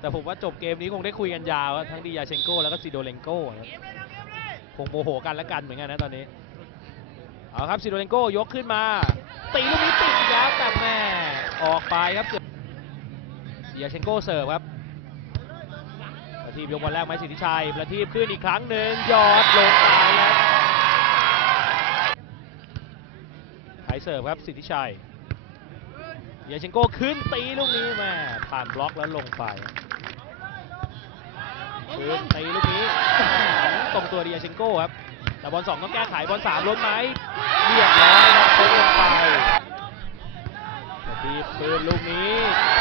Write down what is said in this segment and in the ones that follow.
แต่ผมว่าจบเกมนี้คงได้คุยกันยาวครับทั้งดิยาเชนโก้แล้วก็ซิโดเลนโกครับคงโมโหกันและกันเหมือนกันนะตอนนี้ เอาครับซิโดเลนโก้ยกขึ้นมา ตีลูกนี้ติดอีกแล้วแต่แม่ออกไปครับเกือบดิยาเชนโก้เสิร์ฟครับประทีปยกบอลแรกไหมสิทธิชัยประทีปขึ้นอีกครั้งหนึ่งยอดลงตายแล้วไทยเสิร์ฟครับสิทธิชัยยาเชนโก้ขึ้นตีลูกนี้แม่ผ่านบล็อกแล้วลงไป ขึ้นตีลูกนี้ตรงตัวเดียเชนโก้ครับ แต่บอลสองต้องแก้ไขบอลสามล้นไหมเรียบร้อยครับเขาลงไปทีปืนลูกนี้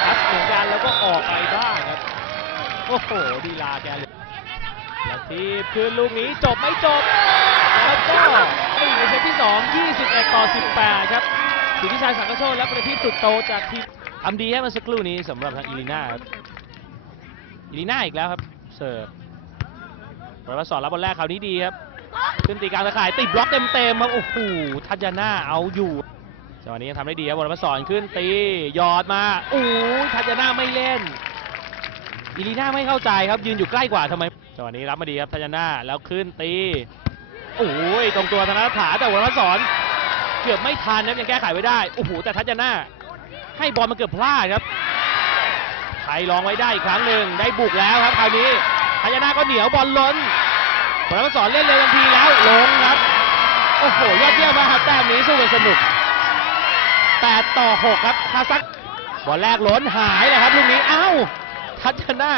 ทัดเหมือนกันแล้วก็ออกไปบ้างครับ โอ้โหดีลาแกเลยแล้วทีคืนลูกนี้จบไม่จบ แล้วก็ตีในเซตที่2 21ต่อ 18 ครับสิทธิชัยสังกโชคและประทีปสุดโตจากทีมทำดีให้มาสักครู่นี้สำหรับทางอีลีน่าครับอีลีน่าอีกแล้วครับ เสิร์ฟประวัติศรรับบอลแรกคราวนี้ดีครับขึ้นตีกลางตะข่ายติดบล็อกเต็มๆครับโอ้โหทัศนาเอาอยู่จังหวะนี้ยังทำได้ดีครับบอลมาสอนขึ้นตีหยอดมาโอ้ยทัศนาไม่เล่นอีลีน่าไม่เข้าใจครับยืนอยู่ใกล้กว่าทำไมจังหวะนี้รับมาดีครับทัศนาแล้วขึ้นตีโอ้ยตรงตัวธนรัฐาแต่บอลมาสอนเกือบไม่ทันนะยังแก้ไขไว้ได้โอ้โหแต่ทัศนาให้บอลมันเกือบพลาดครับ ไทยลองไว้ได้อีกครั้งหนึ่งได้บุกแล้วครับคราวนี้ทัศนาก็เหนียวบอลล้นพลสอนเล่นเร็วทันทีแล้วลงครับโอ้โหยอดเยี่ยมมากครับแต้มนี้สู้กันสนุก8ต่อ6ครับคาซักบอลแรกล้นหายเลยครับลูกนี้อ้าวทัศนา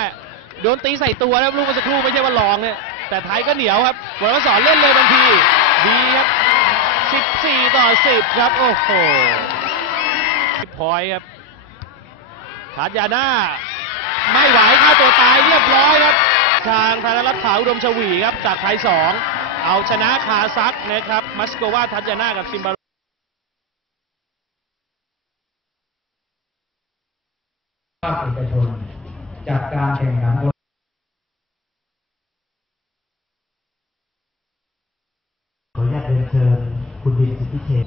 โดนตีใส่ตัวนะครับลูกเมื่อสักครู่ไม่ใช่ว่าลองเนี่ยแต่ไทยก็เหนียวครับพลสอนเล่นเร็วทันทีดีครับ14 ต่อ 10 ครับ โอ้โหพอยครับ ทัศยาน่าไม่ไหวฆ่าตัวตายเรียบร้อยครับ ทางธนรัตน์ขาวอุดมชวีครับจากไทย 2 เอาชนะคาซักนะครับ มัสโกวาทัศยาน่ากับซิมบาภาคเอกชนจัดการแข่งขันบนขออนุญาตเรียนเชิญคุณดินสิทธิเชษ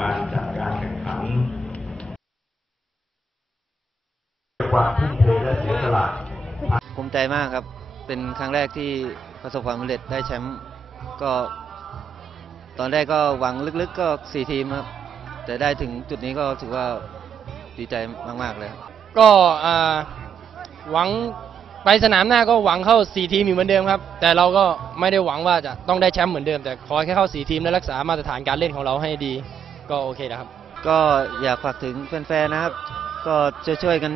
การจัดการแข่งขันความทุ่มเทและเสียสละภูมิใจมากครับ เป็นครั้งแรกที่ประสบความสำเร็จได้แชมป์ก็ ตอนแรกก็หวังลึกๆก็สี่ทีมครับ แต่ได้ถึงจุดนี้ก็ถือว่าดีใจมากๆเลยครับก็อ่าหวังไปสนามหน้าก็หวังเข้า 4 ทีมอยู่เหมือนเดิมครับ แต่เราก็ไม่ได้หวังว่าจะต้องได้แชมป์เหมือนเดิม แต่ขอแค่เข้า 4 ทีมและรักษามาตรฐานการเล่นของเราให้ดี ก็โอเคนะครับ ก็อยากฝากถึงแฟนๆนะครับ ก็ช่วยๆกัน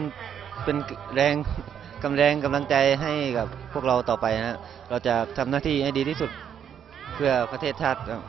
เป็นแรงกำแรงกำลังใจให้กับพวกเราต่อไปนะฮะเราจะทำหน้าที่ให้ดีที่สุดเพื่อประเทศชาติครับ